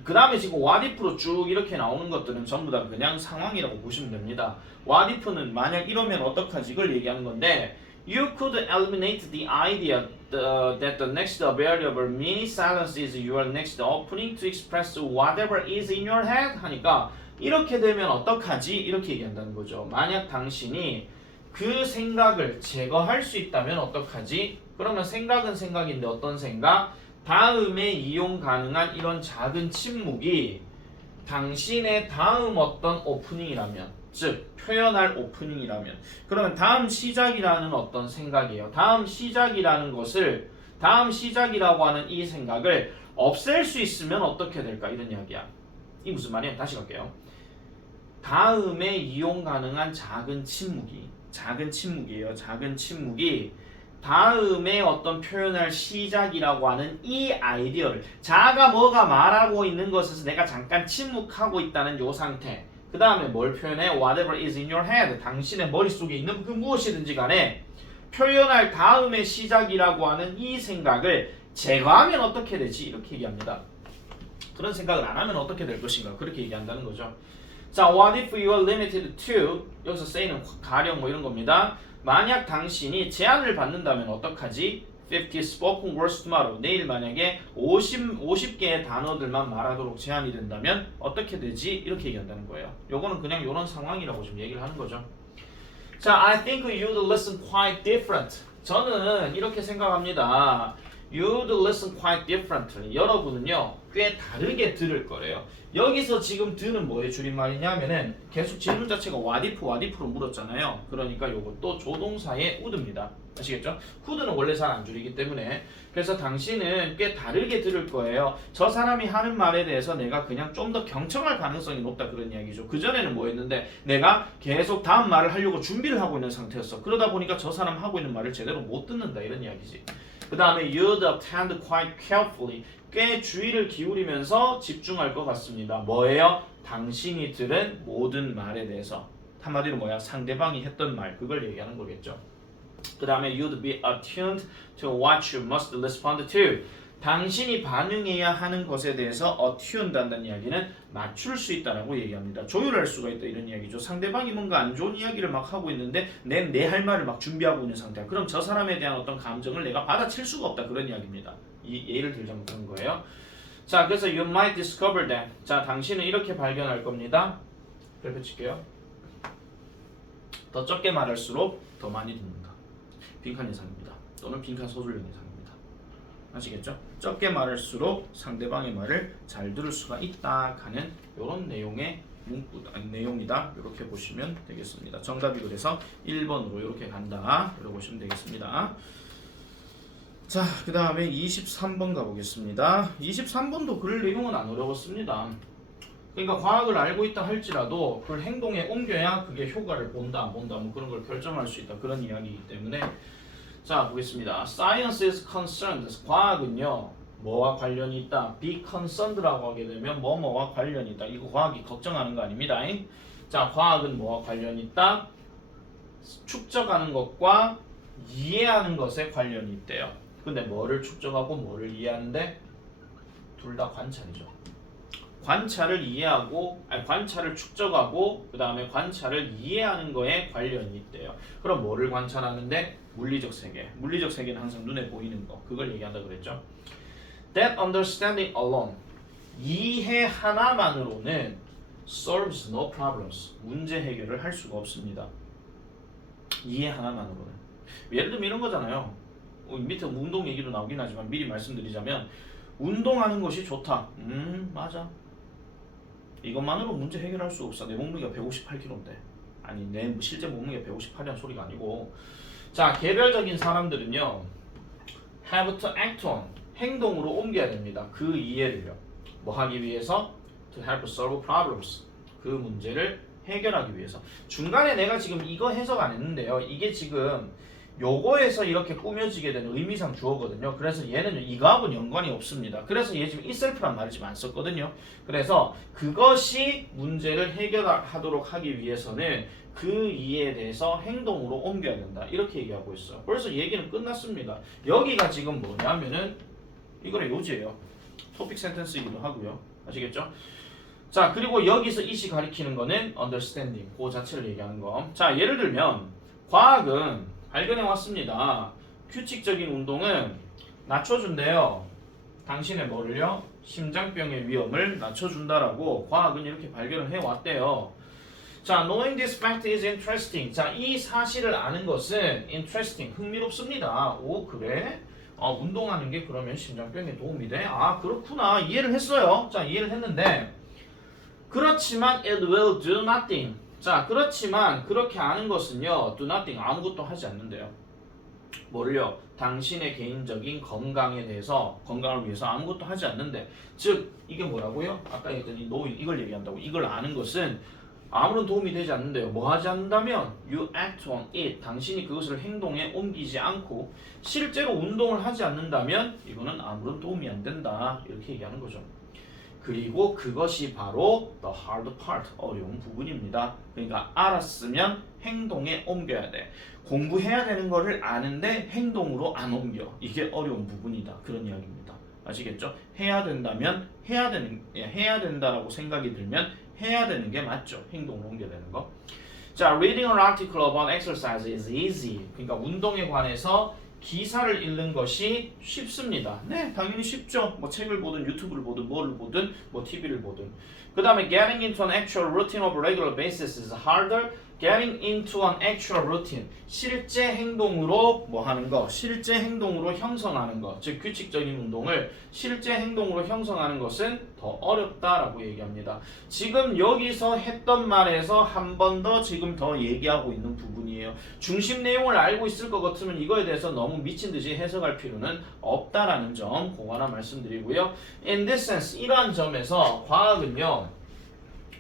그 다음에 지금 what if로 쭉 이렇게 나오는 것들은 전부 다 그냥 상황이라고 보시면 됩니다. what if는 만약 이러면 어떡하지? 이걸 얘기하는 건데 You could eliminate the idea that the next variable mini silence is your next opening to express whatever is in your head 하니까 이렇게 되면 어떡하지? 이렇게 얘기한다는 거죠. 만약 당신이 그 생각을 제거할 수 있다면 어떡하지? 그러면 생각은 생각인데 어떤 생각? 다음에 이용 가능한 이런 작은 침묵이 당신의 다음 어떤 오프닝이라면, 즉 표현할 오프닝이라면, 그러면 다음 시작이라는 어떤 생각이에요. 다음 시작이라는 것을, 다음 시작이라고 하는 이 생각을 없앨 수 있으면 어떻게 될까? 이런 이야기야. 이 무슨 말이야? 다시 갈게요. 다음에 이용 가능한 작은 침묵이에요. 작은 침묵이 다음에 어떤 표현할 시작이라고 하는 이 아이디어를, 자가 뭐가 말하고 있는 것에서 내가 잠깐 침묵하고 있다는 요 상태, 그 다음에 뭘 표현해? Whatever is in your head, 당신의 머릿속에 있는 그 무엇이든지 간에 표현할 다음의 시작이라고 하는 이 생각을 제거하면 어떻게 되지? 이렇게 얘기합니다. 그런 생각을 안 하면 어떻게 될 것인가? 그렇게 얘기한다는 거죠. 자, what if you are limited to, 여기서 say는 가령 뭐 이런 겁니다. 만약 당신이 제한을 받는다면 어떡하지? 50 spoken words tomorrow. 내일 만약에 50개의 단어들만 말하도록 제한이 된다면 어떻게 되지? 이렇게 얘기한다는 거예요. 요거는 그냥 요런 상황이라고 지금 얘기를 하는 거죠. 자, I think you'd listen quite different. 저는 이렇게 생각합니다. You'd listen quite differently. 여러분은요, 꽤 다르게 들을 거래요. 여기서 지금 드는 뭐의 줄임말이냐면은 계속 질문 자체가 what if로 물었잖아요. 그러니까 요것도 조동사의 would입니다. 아시겠죠? would는 원래 잘 안 줄이기 때문에. 그래서 당신은 꽤 다르게 들을 거예요. 저 사람이 하는 말에 대해서 내가 그냥 좀 더 경청할 가능성이 높다, 그런 이야기죠. 그전에는 뭐였는데 내가 계속 다음 말을 하려고 준비를 하고 있는 상태였어. 그러다 보니까 저 사람 하고 있는 말을 제대로 못 듣는다, 이런 이야기지. 그 다음에 you'd attend quite carefully. 꽤 주의를 기울이면서 집중할 것 같습니다. 뭐예요? 당신이 들은 모든 말에 대해서. 한마디로 뭐야? 상대방이 했던 말, 그걸 얘기하는 거겠죠. 그 다음에 you'd be attuned to what you must respond to. 당신이 반응해야 하는 것에 대해서 attuned 한다는 이야기는 맞출 수 있다라고 얘기합니다. 조율할 수가 있다, 이런 이야기죠. 상대방이 뭔가 안 좋은 이야기를 막 하고 있는데 내 할 말을 막 준비하고 있는 상태야. 그럼 저 사람에 대한 어떤 감정을 내가 받아칠 수가 없다, 그런 이야기입니다. 이 예를 들자면 그런 거예요. 자, 그래서 you might discover that. 자, 당신은 이렇게 발견할 겁니다. 별표 칠게요. 더 적게 말할수록 더 많이 듣는다. 빈칸 예상입니다. 또는 빈칸 소술형 예상입니다. 아시겠죠? 적게 말할수록 상대방의 말을 잘 들을 수가 있다 하는 이런 내용의 내용이다. 이렇게 보시면 되겠습니다. 정답이 그래서 1번으로 이렇게 간다. 이렇게 보시면 되겠습니다. 자, 그 다음에 23번 가보겠습니다. 23번도 글 내용은 안 어려웠습니다. 그러니까 과학을 알고 있다 할지라도 그걸 행동에 옮겨야 그게 효과를 본다, 안 본다, 뭐 그런 걸 결정할 수 있다, 그런 이야기이기 때문에. 자, 보겠습니다. Science is concerned. 과학은요, 뭐와 관련이 있다? Be concerned라고 하게 되면 뭐와 관련이 있다. 이거 과학이 걱정하는 거 아닙니다. 자, 과학은 뭐와 관련이 있다? 축적하는 것과 이해하는 것에 관련이 있대요. 근데 뭐를 축적하고 뭐를 이해하는데? 둘 다 관찰이죠. 관찰을 이해하고, 관찰을 축적하고 그 다음에 관찰을 이해하는 거에 관련이 있대요. 그럼 뭐를 관찰하는데? 물리적 세계. 물리적 세계는 항상 눈에 보이는 거, 그걸 얘기한다 그랬죠. That understanding alone, 이해 하나만으로는 solves no problems, 문제 해결을 할 수가 없습니다. 이해 하나만으로는. 예를 들면 이런 거잖아요. 밑에 운동 얘기도 나오긴 하지만 미리 말씀드리자면, 운동하는 것이 좋다. 맞아. 이것만으로 문제 해결할 수 없어. 내 몸무게가 158kg인데. 아니, 내 실제 몸무게가 158이라는 소리가 아니고. 자, 개별적인 사람들은요, have to act on 행동으로 옮겨야 됩니다. 그 이해를요. 뭐 하기 위해서? to help solve problems 그 문제를 해결하기 위해서. 중간에 내가 지금 이거 해석 안 했는데요. 이게 지금 요거에서 이렇게 꾸며지게 되는 의미상 주어거든요. 그래서 얘는 이거하고는 연관이 없습니다. 그래서 얘 지금 itself란 말을 지금 안 썼거든요. 그래서 그것이 문제를 해결하도록 하기 위해서는 그 이해에 대해서 행동으로 옮겨야 된다. 이렇게 얘기하고 있어요. 벌써 얘기는 끝났습니다. 여기가 지금 뭐냐면은 이거의 요지예요. 토픽 센텐스이기도 하고요. 아시겠죠? 자, 그리고 여기서 it이 가리키는 거는 understanding 그 자체를 얘기하는 거. 자, 예를 들면 과학은 발견해 왔습니다. 규칙적인 운동은 낮춰준대요. 당신의 뭐를요? 심장병의 위험을 낮춰준다라고 과학은 이렇게 발견을 해왔대요. 자, knowing this fact is interesting. 자, 이 사실을 아는 것은 interesting, 흥미롭습니다. 오, 그래? 운동하는 게 그러면 심장병에 도움이 돼? 아, 그렇구나. 이해를 했어요. 자, 이해를 했는데 그렇지만 it will do nothing. 자, 그렇지만 그렇게 아는 것은요, do nothing, 아무것도 하지 않는데요. 뭘요? 당신의 개인적인 건강에 대해서, 건강을 위해서 아무것도 하지 않는데, 즉 이게 뭐라고요? 아까 얘기했더니 이걸 얘기한다고. 이걸 아는 것은 아무런 도움이 되지 않는데요. 뭐 하지 않는다면 you act on it. 당신이 그것을 행동에 옮기지 않고 실제로 운동을 하지 않는다면 이거는 아무런 도움이 안 된다. 이렇게 얘기하는 거죠. 그리고 그것이 바로 the hard part, 어려운 부분입니다. 그러니까 알았으면 행동에 옮겨야 돼. 공부해야 되는 거를 아는데 행동으로 안 옮겨. 이게 어려운 부분이다. 그런 이야기입니다. 아시겠죠? 해야 된다면 해야 된다라고 생각이 들면 해야 되는 게 맞죠. 행동으로 옮겨야 되는 거. 자, reading an article about exercise is easy. 그러니까 운동에 관해서 기사를 읽는 것이 쉽습니다. 네, 당연히 쉽죠. 뭐 책을 보든 유튜브를 보든 뭐를 보든 뭐 TV를 보든. 그 다음에 getting into an actual routine of regular basis is harder. Getting into an actual routine. 실제 행동으로 뭐 하는 거? 실제 행동으로 형성하는 거. 즉 규칙적인 운동을 실제 행동으로 형성하는 것은 더 어렵다라고 얘기합니다. 지금 여기서 했던 말에서 한 번 더 지금 더 얘기하고 있는 부분이에요. 중심 내용을 알고 있을 것 같으면 이거에 대해서 너무 미친 듯이 해석할 필요는 없다라는 점 그거 하나 말씀드리고요. In this sense, 이러한 점에서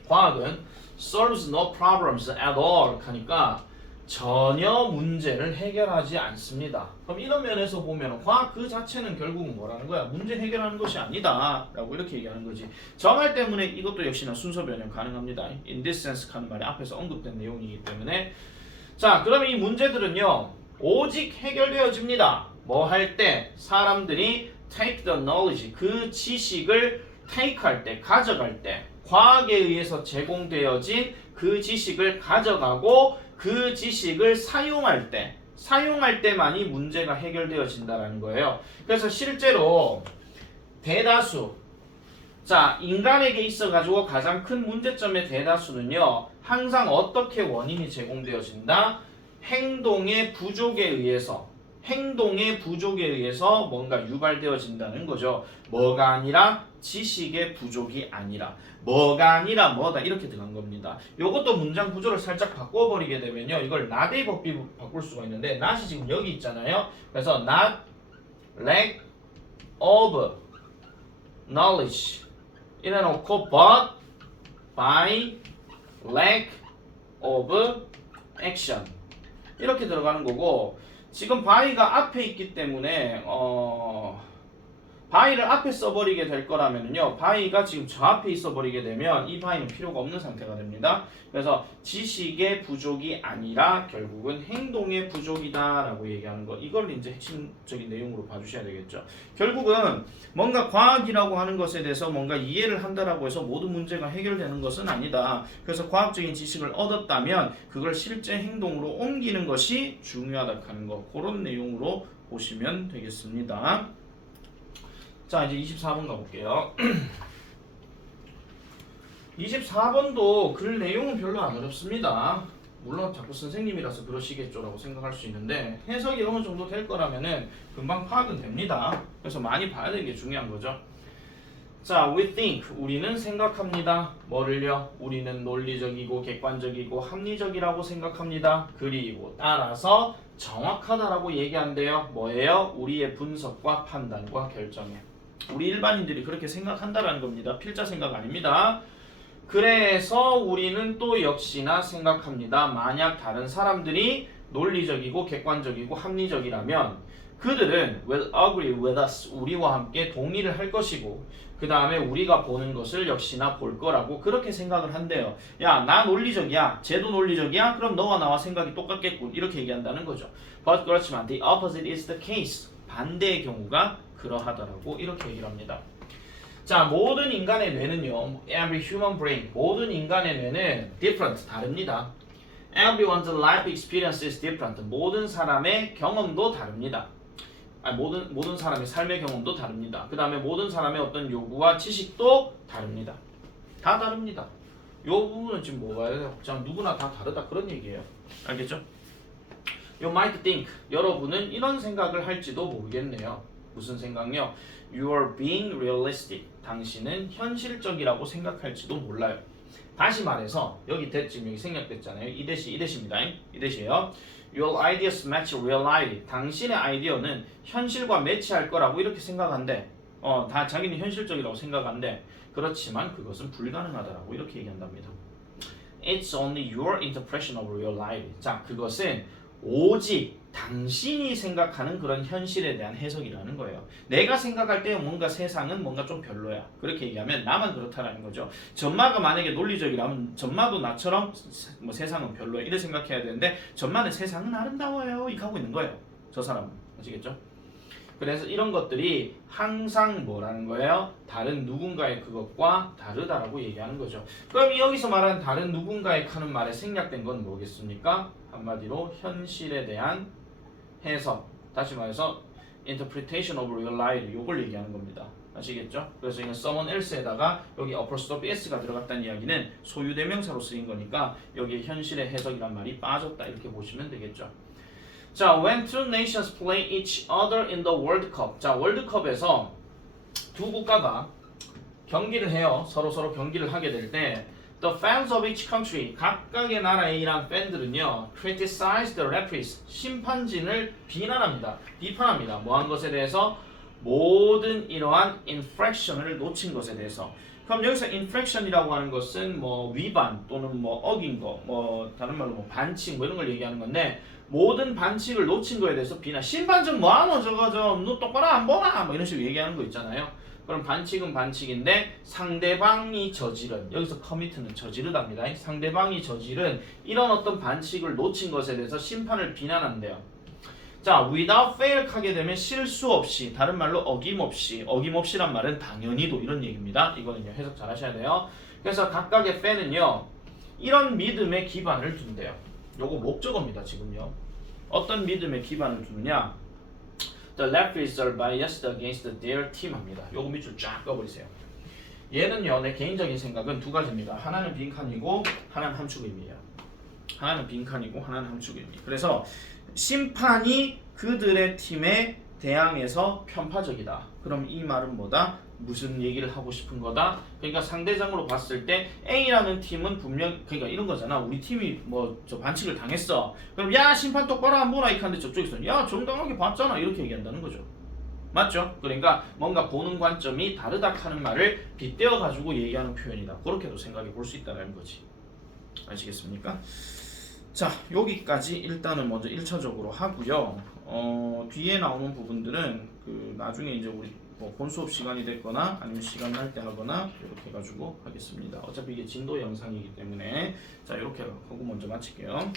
과학은 solves no problems at all 하니까 전혀 문제를 해결하지 않습니다. 그럼 이런 면에서 보면 과학 그 자체는 결국은 뭐라는 거야? 문제 해결하는 것이 아니다 라고 이렇게 얘기하는 거지. 저 말 때문에 이것도 역시나 순서 변형 가능합니다. In this sense 하는 말이 앞에서 언급된 내용이기 때문에. 자, 그럼 이 문제들은요 오직 해결되어집니다. 뭐 할 때? 사람들이 take the knowledge, 그 지식을 take 할 때, 가져갈 때, 과학에 의해서 제공되어진 그 지식을 가져가고 그 지식을 사용할 때만이 문제가 해결되어진다는 거예요. 그래서 실제로 대다수, 자, 인간에게 있어가지고 가장 큰 문제점의 대다수는요, 항상 어떻게 원인이 제공되어진다? 행동의 부족에 의해서 뭔가 유발되어진다는 거죠. 뭐가 아니라 지식의 부족이 아니라 뭐가 아니라 뭐다 이렇게 들어간 겁니다. 요것도 문장 구조를 살짝 바꿔버리게 되면요, 이걸 not의 법비 바꿀 수가 있는데 not이 지금 여기 있잖아요. 그래서 not lack of knowledge 이래 놓고 but by lack of action 이렇게 들어가는 거고, 지금 by가 앞에 있기 때문에 by를 앞에 써버리게 될 거라면요, by가 지금 저 앞에 있어버리게 되면 이 by는 필요가 없는 상태가 됩니다. 그래서 지식의 부족이 아니라 결국은 행동의 부족이다 라고 얘기하는 거, 이걸 이제 핵심적인 내용으로 봐주셔야 되겠죠. 결국은 뭔가 과학이라고 하는 것에 대해서 뭔가 이해를 한다라고 해서 모든 문제가 해결되는 것은 아니다. 그래서 과학적인 지식을 얻었다면 그걸 실제 행동으로 옮기는 것이 중요하다 하는 거, 그런 내용으로 보시면 되겠습니다. 자, 이제 24번 가볼게요. 24번도 글 내용은 별로 안 어렵습니다. 물론 자꾸 선생님이라서 그러시겠죠라고 생각할 수 있는데 해석이 어느 정도 될 거라면은 금방 파악은 됩니다. 그래서 많이 봐야 되는 게 중요한 거죠. 자, we think, 우리는 생각합니다. 뭐를요? 우리는 논리적이고 객관적이고 합리적이라고 생각합니다. 그리고 따라서 정확하다라고 얘기한대요. 뭐예요? 우리의 분석과 판단과 결정에. 우리 일반인들이 그렇게 생각한다라는 겁니다. 필자 생각 아닙니다. 그래서 우리는 또 역시나 생각합니다. 만약 다른 사람들이 논리적이고 객관적이고 합리적이라면 그들은 will agree with us, 우리와 함께 동의를 할 것이고 그 다음에 우리가 보는 것을 역시나 볼 거라고 그렇게 생각을 한대요. 야, 나 논리적이야, 쟤도 논리적이야, 그럼 너와 나와 생각이 똑같겠군, 이렇게 얘기한다는 거죠. But 그렇지만 the opposite is the case, 반대의 경우가 그러하더라고, 이렇게 얘기를 합니다. 자, 모든 인간의 뇌는요, every human brain, 모든 인간의 뇌는 different, 다릅니다. Everyone's life experience is different, 모든 사람의 경험도 다릅니다. 모든 사람의 삶의 경험도 다릅니다. 그 다음에 모든 사람의 어떤 요구와 지식도 다릅니다. 다 다릅니다. 요 부분은 지금 뭐가요? 자, 누구나 다 다르다, 그런 얘기예요. 알겠죠? You might think, 여러분은 이런 생각을 할지도 모르겠네요. 무슨 생각요? You are being realistic. 당신은 현실적이라고 생각할지도 몰라요. 다시 말해서 여기 지금 여기 생략됐잖아요. 이 대시입니다. 이 대시예요. Your ideas match reality. 당신의 아이디어는 현실과 매치할 거라고 이렇게 생각한대. 다 자기는 현실적이라고 생각한대. 그렇지만 그것은 불가능하다라고 이렇게 얘기한답니다. It's only your interpretation of reality. 자, 그것은 오직 당신이 생각하는 그런 현실에 대한 해석이라는 거예요. 내가 생각할 때 뭔가 세상은 뭔가 좀 별로야, 그렇게 얘기하면 나만 그렇다라는 거죠. 전마가 만약에 논리적이라면 전마도 나처럼 뭐 세상은 별로야 이렇게 생각해야 되는데 전마는 세상은 아름다워요 이렇게 하고 있는 거예요. 저 사람은. 아시겠죠? 그래서 이런 것들이 항상 뭐라는 거예요? 다른 누군가의 그것과 다르다라고 얘기하는 거죠. 그럼 여기서 말하는 다른 누군가의 하는 말에 생략된 건 뭐겠습니까? 한마디로 현실에 대한 해석, 다시 말해서 interpretation of reality, 요걸 얘기하는 겁니다. 아시겠죠? 그래서 이건 someone else에다가 여기 apostrophe s가 들어갔다는 이야기는 소유대명사로 쓰인 거니까 여기에 현실의 해석이란 말이 빠졌다, 이렇게 보시면 되겠죠. 자, when two nations play each other in the World Cup. 자, 월드컵에서 두 국가가 경기를 해요. 서로 경기를 하게 될 때 the fans of each country, 각각의 나라의 이란 팬들은요, criticize the referees, 심판진을 비난합니다. 비판합니다. 뭐 한 것에 대해서? 모든 이러한 infraction을 놓친 것에 대해서. 그럼 여기서 infraction이라고 하는 것은 뭐 위반 또는 뭐 어긴 거, 뭐 다른 말로 뭐 반칙 뭐 이런 걸 얘기하는 건데, 모든 반칙을 놓친 거에 대해서 비난. 심판 좀 뭐하노 저거 너 똑바로 안 보나? 뭐 이런 식으로 얘기하는 거 있잖아요. 그럼 반칙은 반칙인데 상대방이 저지른, 여기서 commit는 저지르답니다. 상대방이 저지른 이런 어떤 반칙을 놓친 것에 대해서 심판을 비난한대요. 자, without fail 하게 되면 실수 없이, 다른 말로 어김없이란 말은 당연히도 이런 얘기입니다. 이거는요 해석 잘 하셔야 돼요. 그래서 각각의 팬은요 이런 믿음에 기반을 둔대요. 요거 목적어입니다. 지금요 어떤 믿음에 기반을 두느냐, The referees are biased against their team 합니다. 요거 밑줄 쫙 꺼버리세요. 얘는요 내 개인적인 생각은 두 가지입니다. 하나는 빈칸이고 하나는 함축의미예요. 하나는 빈칸이고 하나는 함축의미. 그래서 심판이 그들의 팀에 대항해서 편파적이다. 그럼 이 말은 뭐다? 무슨 얘기를 하고 싶은 거다? 그러니까 상대적으로 봤을 때 A라는 팀은 분명, 그러니까 이런 거잖아. 우리 팀이 뭐 저 반칙을 당했어. 그럼 야 심판 똑바로 안 보나? 이렇게 하는데 저쪽에서 야 정당하게 봤잖아. 이렇게 얘기한다는 거죠. 맞죠? 그러니까 뭔가 보는 관점이 다르다 하는 말을 빗대어 가지고 얘기하는 표현이다. 그렇게도 생각해 볼 수 있다는 거지. 아시겠습니까? 자, 여기까지 일단은 먼저 1차적으로 하고요. 뒤에 나오는 부분들은 그 나중에 이제 우리 뭐 본수업 시간이 됐거나 아니면 시간 날 때 하거나 이렇게 해가지고 하겠습니다. 어차피 이게 진도 영상이기 때문에 자, 이렇게 하고 먼저 마칠게요.